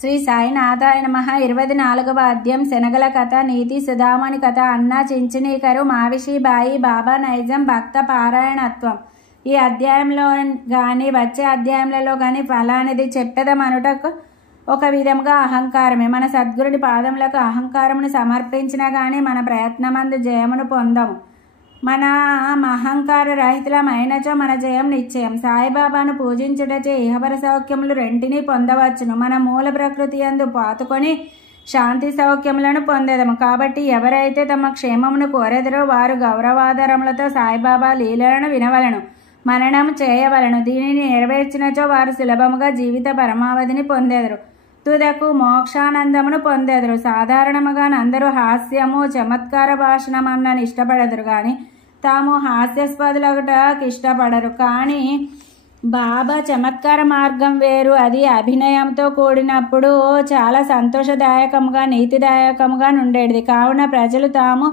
శ్రీ సాయినాథాయ నమః. 24వ అధ్యాయం శనగల కథ. నీతి సుధామణి కథ. అన్న చించినీకరు మావిషిబాయి బాబా నైజం భక్త పారాయణత్వం. ఈ అధ్యాయంలో కానీ వచ్చే అధ్యాయంలో కానీ ఫలానిది చెప్పేదమనుటకు ఒక విధంగా అహంకారమే. మన సద్గురుని పాదములకు అహంకారమును సమర్పించినా కానీ మన ప్రయత్నమందు జయమును పొందము. మన అహంకార రహితులమైనచో మన జయం నిశ్చయం. సాయిబాబాను పూజించుటచే ఇహపర సౌఖ్యములు రెంటినీ పొందవచ్చును. మన మూల ప్రకృతి యందు పాతుకొని శాంతి సౌఖ్యములను పొందేదము. కాబట్టి ఎవరైతే తమ క్షేమమును కోరెదరో వారు గౌరవాధారములతో సాయిబాబా లీలలను వినవలను, మననం చేయవలను. దీనిని నెరవేర్చినచో వారు సులభముగా జీవిత పరమావధిని పొందేదరు, తుదకు మోక్షానందమును పొందేదరు. సాధారణముగా అందరూ హాస్యము చమత్కార భాషణమన్నని ఇష్టపడదురు కానీ తాము హాస్యాస్పదులగుటకు ఇష్టపడరు. కానీ బాబా చమత్కార మార్గం వేరు. అది అభినయంతో కూడినప్పుడు చాలా సంతోషదాయకముగా నీతిదాయకముగా నుండేది. కావున ప్రజలు తాము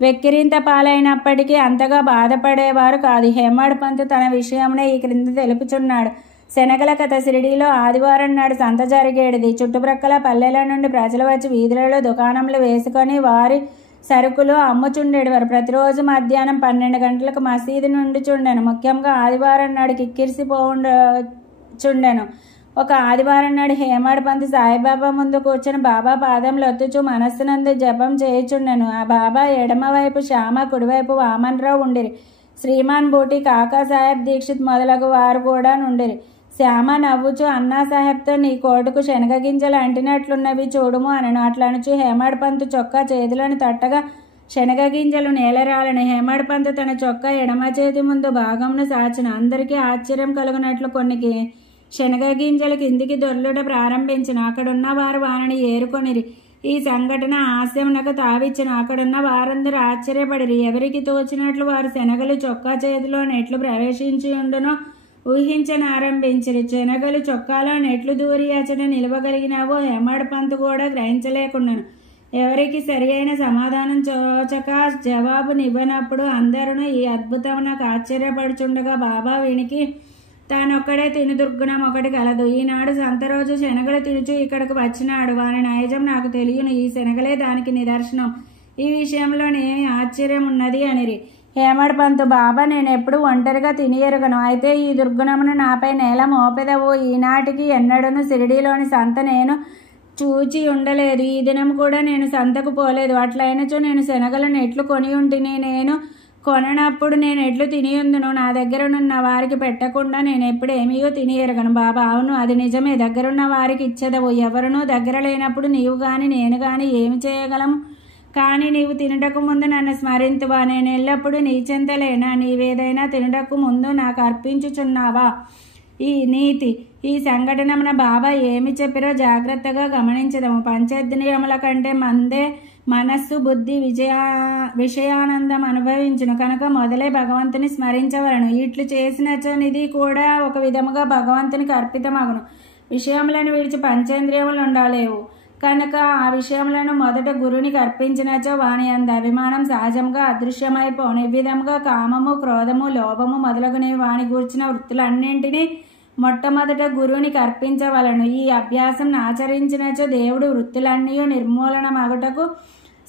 వెక్కిరింత పాలైనప్పటికీ అంతగా బాధపడేవారు కాదు. హేమడ్ పంత్ తన విషయమునే ఈ క్రింద తెలుపుచున్నాడు. శనగల కథ. షిరిడీలో ఆదివారం నాడు సంత జరిగేది. చుట్టుప్రక్కల పల్లెల నుండి ప్రజలు వచ్చి వీధులలో దుకాణంలు వేసుకొని వారి సరుకులు అమ్ముచుండేవారు. ప్రతిరోజు మధ్యాహ్నం 12 గంటలకు మసీదు నుండి చుండెను. ముఖ్యంగా ఆదివారం నాడు కిక్కిరిసిపోచుండెను. ఒక ఆదివారం నాడు హేమడ్ పంత్ సాయిబాబా ముందు కూర్చొని బాబా పాదంలో ఒత్తుచు మనస్సునందు జపం చేయుచుండెను. ఆ బాబా ఎడమవైపు శ్యామ, కుడివైపు వామన్రావు ఉండిరి. శ్రీమాన్ బూటి, కాకా సాహెబ్ దీక్షిత్ మొదలగు వారు కూడా నుండిరి. శ్యామ నవ్వుచు అన్నా సాహెబ్తో నీ కోటుకు శనగ గింజలు అంటినట్లున్నవి చూడుము అనను. అట్లనుచు హేమడ్ పంత్ చొక్కా చేతులను తట్టగా శనగ గింజలు నేలరాలను. హేమడ్ పంత్ తన చొక్కా ఎడమ చేతి ముందు భాగమును సాచిన. అందరికీ ఆశ్చర్యం కలుగునట్లు కొన్ని శనగ గింజలు కిందికి దొర్లుట ప్రారంభించిన. అక్కడున్న వారు వారిని ఏరుకొనిరి. ఈ సంఘటన హాస్యమునకు తావిచ్చిన. అక్కడున్న వారందరూ ఆశ్చర్యపడిరి. ఎవరికి తోచినట్లు వారు శనగలు చొక్కా చేతిలో నెట్లు ప్రవేశించి ఉండునో ఊహించనారంభించిరి. శనగలు చొక్కాలో నెట్లు దూరి అచట నిలవగలిగినావో హేమడ్ పంత్ కూడా గ్రహించలేకున్నాను. ఎవరికి సరి అయిన సమాధానం చోచక జవాబునివ్వనప్పుడు అందరూ ఈ అద్భుతం నాకు ఆశ్చర్యపడుచుండగా బాబా వీనికి తానొక్కడే తిను దుర్గుణం ఒకటి కలదు. ఈనాడు సంత రోజు శనగలు తినుచు ఇక్కడకు వచ్చినాడు. వాని నైజం నాకు తెలియను. ఈ శనగలే దానికి నిదర్శనం. ఈ విషయంలోనేమి ఆశ్చర్యం ఉన్నది అనిరి. హేమడ్ పంత్ బాబా నేనెప్పుడు ఒంటరిగా తినియరుగను. అయితే ఈ దుర్గుణమును నాపై నేల మోపెదవు. ఈనాటికి ఎన్నడూను షిరిడీలోని సంత నేను చూచి ఉండలేదు. ఈ దినం కూడా నేను సంతకు పోలేదు. అట్లయినచో నేను శనగలను ఎట్లు కొని ఉంటిని. నేను కొననప్పుడు నేను ఎట్లు తినియుందును. నా దగ్గరనున్న వారికి పెట్టకుండా నేను ఎప్పుడు ఏమీయో తినియరగను. బాబా అవును, అది నిజమే. దగ్గరున్న వారికి ఇచ్చేదవు. ఎవరునూ దగ్గర లేనప్పుడు నీవు గాని నేను గాని ఏమి చేయగలము? కానీ నీవు తినటకు ముందు నన్ను స్మరింతువా? నేను ఎల్లప్పుడూ నీ చెంతలేనా? నీవేదైనా తినటకు ముందు నాకు అర్పించుచున్నావా? ఈ నీతి ఈ సంఘటనమున బాబా ఏమి చెప్పిరో జాగ్రత్తగా గమనించదము. పంచేంద్రియముల కంటే మందే మనస్సు బుద్ధి విషయానందం అనుభవించును కనుక మొదలే భగవంతుని స్మరించవలను. ఇట్లు చేసినచో నిధి కూడా ఒక విధముగా భగవంతునికి అర్పితమగును. విషయములను విడిచి పంచేంద్రియములు ఉండలేవు కనుక ఆ విషయములను మొదట గురునికి అర్పించినచో వాని అంద అభిమానం సహజంగా అదృశ్యమైపోను. ఈ విధంగా కామము, క్రోధము, లోభము మొదలగునవి వాని గూర్చిన వృత్తులన్నింటినీ మొట్టమొదట గురువునికి అర్పించవలను. ఈ అభ్యాసం ఆచరించినచో దేవుడు వృత్తులన్నీ నిర్మూలనమగుటకు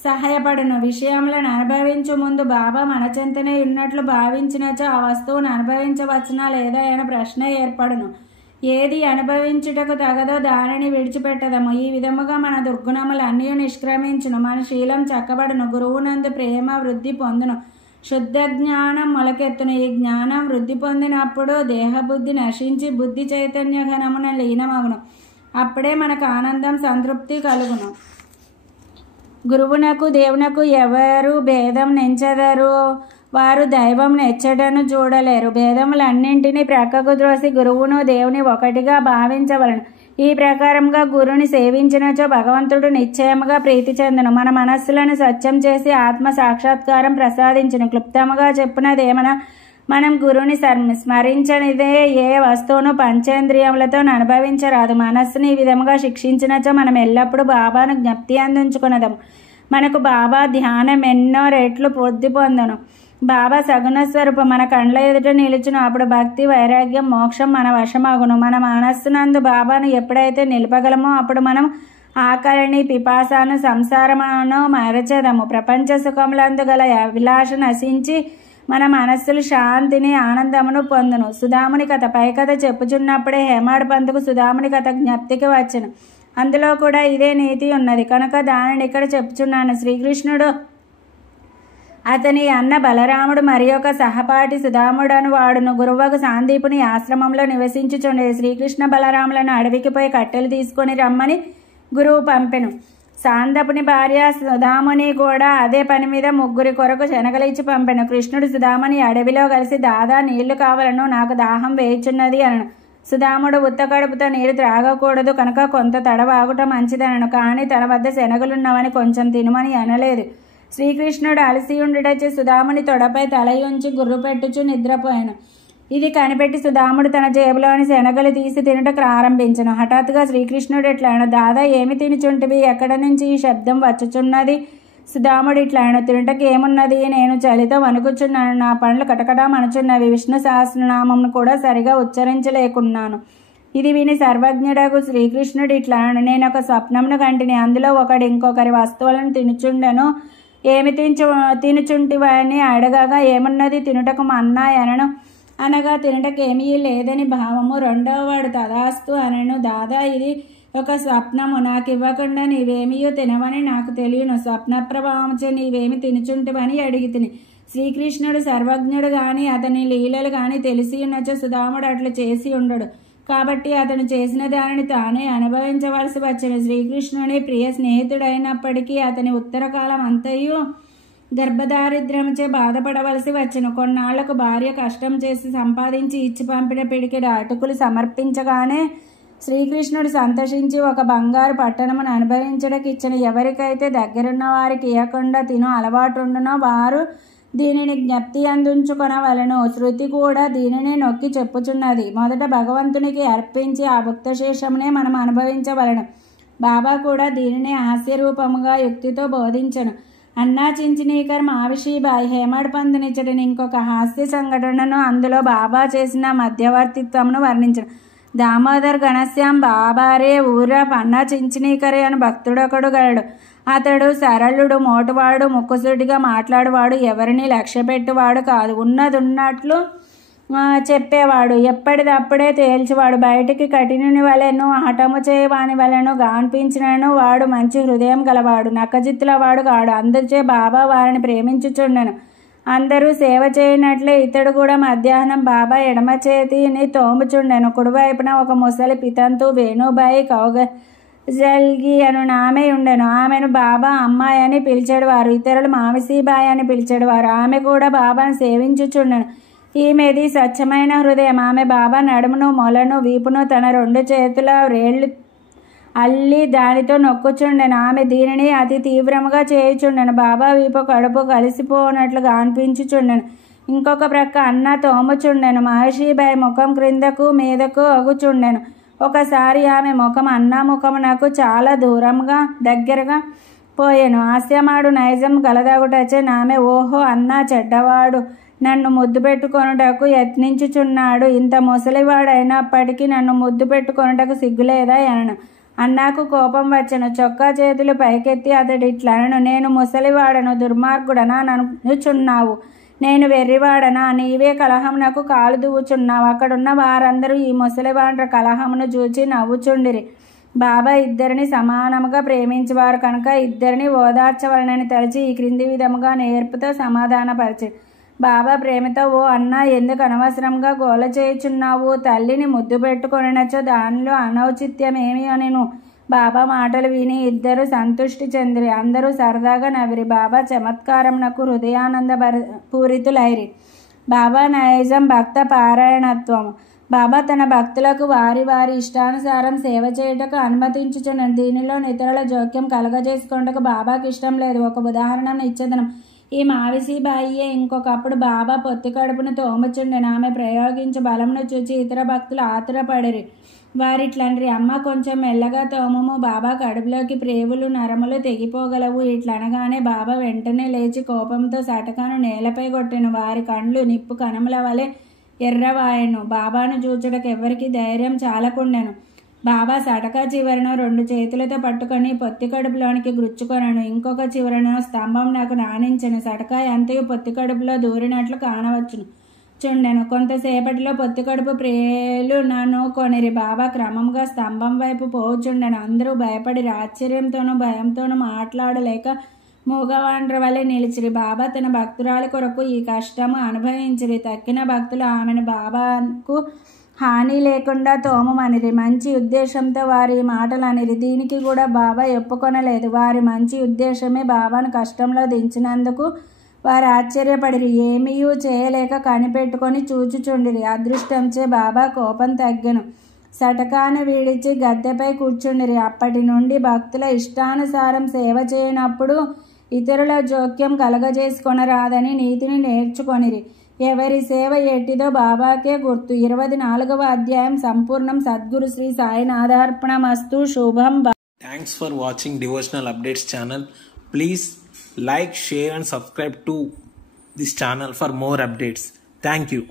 సహాయపడును. విషయములను అనుభవించు ముందు బాబా మన చెంతనే ఉన్నట్లు భావించినచో ఆ వస్తువును అనుభవించవచ్చునా లేదా అనే ప్రశ్న ఏర్పడును. ఏది అనుభవించుటకు తగదో దానిని విడిచిపెట్టదము. ఈ విధముగా మన దుర్గుణములన్నీ నిష్క్రమించును. మన శీలం చక్కబడును. గురువునందు ప్రేమ వృద్ధి పొందును. శుద్ధ జ్ఞానం మొలకెత్తును. ఈ జ్ఞానం వృద్ధి పొందినప్పుడు దేహబుద్ధి నశించి బుద్ధి చైతన్య ఘనమున లీనమగును. అప్పుడే మనకు ఆనందం సంతృప్తి కలుగును. గురువునకు దేవునకు ఎవరు భేదం నెంచెదరు? వారు దైవం నెచ్చటను చూడలేరు. భేదములన్నింటినీ ప్రక్కకు ద్రోసి గురువును దేవుని ఒకటిగా భావించవలను. ఈ ప్రకారంగా గురుని సేవించినచో భగవంతుడు నిశ్చయముగా ప్రీతి చెందును. మన మనస్సులను స్వచ్ఛం చేసి ఆత్మ సాక్షాత్కారం ప్రసాదించును. క్లుప్తముగా చెప్పునదేమన మనం గురుని స్మరించనిదే ఏ వస్తువును పంచేంద్రియములతో అనుభవించరాదు. మనస్సుని ఈ విధముగా శిక్షించినచో మనం ఎల్లప్పుడూ బాబాను జ్ఞప్తి అందించుకున్నదము. మనకు బాబా ధ్యానం ఎన్నో రెట్లు వృద్ధి పొందును. బాబా సగుణ స్వరూపం మన కండ్ల ఎదుట నిలుచును. అప్పుడు భక్తి, వైరాగ్యం, మోక్షం మన వశమగును. మన మనస్సునందు బాబాను ఎప్పుడైతే నిలపగలమో అప్పుడు మనం ఆకలిని, పిపాసాను, సంసారమును మరచెదము. ప్రపంచ సుఖములందు గల అభిలాష నశించి మన మనస్సులు శాంతిని, ఆనందమును పొందును. సుధాముని కథ పై కథ చెప్పుచున్నప్పుడే హేమాడ్ పంతుకు సుధాముని కథ జ్ఞప్తికి వచ్చును. అందులో కూడా ఇదే నీతి ఉన్నది కనుక దానిని ఇక్కడ చెప్పుచున్నాను. శ్రీకృష్ణుడు, అతని అన్న బలరాముడు, మరి ఒక సహపాఠి సుధాముడను వాడును గురువకు సాందీపుని ఆశ్రమంలో నివసించుచుండేది. శ్రీకృష్ణ బలరాములను అడవికి పోయి కట్టెలు తీసుకొని రమ్మని గురువు పంపెను. సాందపుని భార్య సుధాముని కూడా అదే పని మీద ముగ్గురి కొరకు శనగలు ఇచ్చి పంపెను. కృష్ణుడు సుధాముని అడవిలో కలిసి, దాదా నీళ్లు కావాలను, నాకు దాహం వేయుచున్నది అనను. సుధాముడు ఉత్త కడుపుతో నీరు త్రాగకూడదు కనుక కొంత తడవాగుట మంచిదనను. కానీ తన వద్ద శనగలున్నవని కొంచెం తినుమని అనలేదు. శ్రీకృష్ణుడు అలసి ఉండుటచే సుధాముని తొడపై తలయుంచి గుర్రు పెట్టుచు నిద్రపోయాను. ఇది కనిపెట్టి సుధాముడు తన జేబులోని శనగలు తీసి తినుట ప్రారంభించను. హఠాత్తుగా శ్రీకృష్ణుడు ఇట్లాను, దాదా ఏమి తినుచుంటివి? ఎక్కడ నుంచి ఈ శబ్దం వచ్చుచున్నది? సుధాముడు ఇట్లాను, తినుటకి ఏమున్నది? నేను చలితో వణుకుచున్నాను. నా పండ్లు కటకటా మనుచున్నవి. విష్ణు సహస్రనామమును కూడా సరిగా ఉచ్చరించలేకున్నాను. ఇది విని సర్వజ్ఞుడకు శ్రీకృష్ణుడు ఇట్లాను, నేను ఒక స్వప్నమును కంటిని. అందులో ఒకడు ఇంకొకరి వస్తువులను తినుచుండెను. ఏమి తినుచుంటివని అడగగా, ఏమున్నది తినుటకు మన్నా అనను. అనగా తినటకు ఏమీ లేదని భావము. రెండవ వాడు తదాస్తు అనను. దాదా ఇది ఒక స్వప్నము, నాకు ఇవ్వకుండా నీవేమీయో తినవని నాకు తెలియను. స్వప్న ప్రభావంచే నీవేమి తినుచుంటివని అడిగి తిని. శ్రీకృష్ణుడు సర్వజ్ఞుడు గాని అతని లీలలు గాని తెలిసి ఉన్నచో సుధాముడు అట్లు చేసి ఉండడు. కాబట్టి అతను చేసిన దానిని తానే అనుభవించవలసి వచ్చిన. శ్రీకృష్ణుని ప్రియ స్నేహితుడైనప్పటికీ అతని ఉత్తరకాలం అంతయు గర్భదారిద్ర్యముచే బాధపడవలసి వచ్చెను. కొన్నాళ్లకు భార్య కష్టం చేసి సంపాదించి ఇచ్చి పంపిన పిడికిడి అటుకులు సమర్పించగానే శ్రీకృష్ణుడు సంతోషించి ఒక బంగారు పట్టణమును అనుభవించడానికి ఇచ్చిన. ఎవరికైతే దగ్గరున్న వారికి ఇవ్వకుండా తిను అలవాటుండునో వారు దీనిని జ్ఞప్తి అందించుకొనవలెను. శృతి కూడా దీనిని నొక్కి చెప్పుచున్నది. మొదట భగవంతునికి అర్పించి ఆ భుక్తశేషమునే మనం అనుభవించవలెను. బాబా కూడా దీనిని హాస్యరూపముగా యుక్తితో బోధించను. అన్నా చించినీకర్ మావిషీబాయి హేమాడ్ పంతునిచ్చడిని ఇంకొక హాస్య సంఘటనను అందులో బాబా చేసిన మధ్యవర్తిత్వమును వర్ణించను. దామోదర్ ఘనశ్యాం బాబారే ఊరా అన్నా చించినీకరే అని భక్తుడొకడు గలడు. అతడు సరళుడు, మోటువాడు, ముక్కుసూటిగా మాట్లాడువాడు, ఎవరిని లక్ష్య పెట్టువాడు కాదు. ఉన్నదున్నట్లు చెప్పేవాడు, ఎప్పటిదప్పుడే తేల్చివాడు. బయటికి కఠినుని వలెను, హఠము చేయవాని వలెను గాన్పించినను వాడు మంచి హృదయం గలవాడు, నక్కజిత్తుల వాడు కాడు. అందరిచే బాబా వారిని ప్రేమించుచుండెను. అందరూ సేవ చేయనట్లే ఇతడు కూడా మధ్యాహ్నం బాబా ఎడమ చేతిని తోముచుండెను. కుడివైపున ఒక ముసలి పితంతు వేణుబాయి కౌగజల్గి అను ఆమె ఉండెను. ఆమెను బాబా అమ్మాయి అని పిలిచేవారు. ఇతరులు మావిసీబాయి అని పిలిచేవారు. ఆమె కూడా బాబాను సేవించుచుండెను. ఈమెది స్వచ్ఛమైన హృదయం. ఆమె బాబా నడుమును, మొలను, వీపును తన 2 చేతుల వ్రేళ్లు అల్లి దానితో నొక్కుచుండెను. ఆమె దీనిని అతి తీవ్రముగా చేయుచుండెను. బాబా వీపు, కడుపు కలిసిపోనట్లుగా అనిపించుచుండెను. ఇంకొక ప్రక్క అన్న తోముచుండెను. మహర్షిబాయి ముఖం క్రిందకు మీదకు అగుచుండెను. ఒకసారి ఆమె ముఖం అన్న ముఖమునకు చాలా దూరంగా దగ్గరగా పోయెను. హాస్యమాడు నైజం గలదగుటచే ఆమె, ఓహో అన్న చెడ్డవాడు, నన్ను ముద్దు పెట్టుకొనుటకు యత్నించుచున్నాడు. ఇంత ముసలివాడైనప్పటికీ నన్ను ముద్దు పెట్టుకొనుటకు సిగ్గులేదా అనను. అన్నాకు కోపం వచ్చెను. చొక్కా చేతులు పైకెత్తి అతడు ఇట్లనను, నేను ముసలివాడను, దుర్మార్గుడనా ననుచున్నావు? నేను వెర్రివాడనా? నీవే కలహమునకు కాలు దువ్వుచున్నావు. అక్కడున్న వారందరూ ఈ ముసలివాండ్ర కలహమును చూచి నవ్వుచుండిరి. బాబా ఇద్దరిని సమానముగా ప్రేమించేవారు కనుక ఇద్దరిని ఓదార్చవలనని తలచి ఈ క్రింది విధముగా నేర్పుతో సమాధానపరిచి, బాబా ప్రేమతో, ఓ అన్న, ఎందుకు అనవసరంగా గోల చేయుచున్నావు? తల్లిని ముద్దు పెట్టుకొనినచో దానిలో అనౌచిత్యమేమి అనెను. బాబా మాటలు విని ఇద్దరు సంతుష్టి చెందిరి. అందరూ సరదాగా నవ్విరి. బాబా చమత్కారమునకు హృదయానంద పూరితులైరి. బాబా నైజం భక్త పారాయణత్వము. బాబా తన భక్తులకు వారి వారి ఇష్టానుసారం సేవ చేయుటకు అనుమతించుచున్నాడు. దీనిలో ఇతరుల జోక్యం కలగజేసుకొనుటకు బాబాకి ఇష్టం లేదు. ఒక ఉదాహరణను ఇచ్చేదనం. ఈ మావిసీబాయియే ఇంకొకప్పుడు బాబా పొత్తి కడుపును తోముచుండెను. ఆమె ప్రయోగించు బలమును చూచి ఇతర భక్తులు ఆతురపడిరి. వారిట్లండ్రి అమ్మ కొంచెం మెల్లగా తోమము బాబా కడుపులోకి ప్రేవులు నరములు తెగిపోగలవు. ఇట్లనగానే బాబా వెంటనే లేచి కోపంతో సటకాను నేలపై కొట్టెను. వారి కండ్లు నిప్పు కణముల వలె ఎర్రవాయెను. బాబాను చూచుటకు ఎవరికి ధైర్యం చాలకుండెను. బాబా సటకా చివరను 2 చేతులతో పట్టుకొని పొత్తి కడుపులోనికి గుచ్చుకొనను. ఇంకొక చివరను స్తంభం నాకు నానించెను. సటకా అంతయు పొత్తి కడుపులో దూరినట్లు కానవచ్చును చుండెను. కొంతసేపటిలో పొత్తి కడుపు ప్రేలు నన్ను కొనిరి. బాబా క్రమంగా స్తంభం వైపు పోచుండెను. అందరూ భయపడి ఆశ్చర్యంతోనూ భయంతోనూ మాట్లాడలేక మూగవాండ్ర వలె నిలిచిరి. బాబా తన భక్తురాలి కొరకు ఈ కష్టము అనుభవించిరి. తక్కిన భక్తులు ఆమెను బాబాకు హాని లేకుండా తోమమనిరి. మంచి ఉద్దేశంతో వారి మాటలు అనిరి. దీనికి కూడా బాబా ఒప్పుకొనలేదు. వారి మంచి ఉద్దేశమే బాబాను కష్టంలో దించినందుకు వారు ఆశ్చర్యపడిరి. ఏమీయూ చేయలేక కనిపెట్టుకొని చూచుచుండిరి. అదృష్టంచే బాబా కోపం తగ్గెను. సటకాను వీడిచి గద్దెపై కూర్చుండిరి. అప్పటి నుండి భక్తుల ఇష్టానుసారం సేవ చేయనప్పుడు ఇతరుల జోక్యం కలగజేసుకొనరాదని నీతిని నేర్చుకొనిరి. ఎవరి సేవ ఎట్టిదో బాబాకే గుర్తు. 24వ అధ్యాయం సంపూర్ణం. సద్గురు శ్రీ సాయినాథార్పణమస్తు. శుభం. Thanks for watching Devotional Updates channel. Please like, share and subscribe to this channel for more updates. Thank you.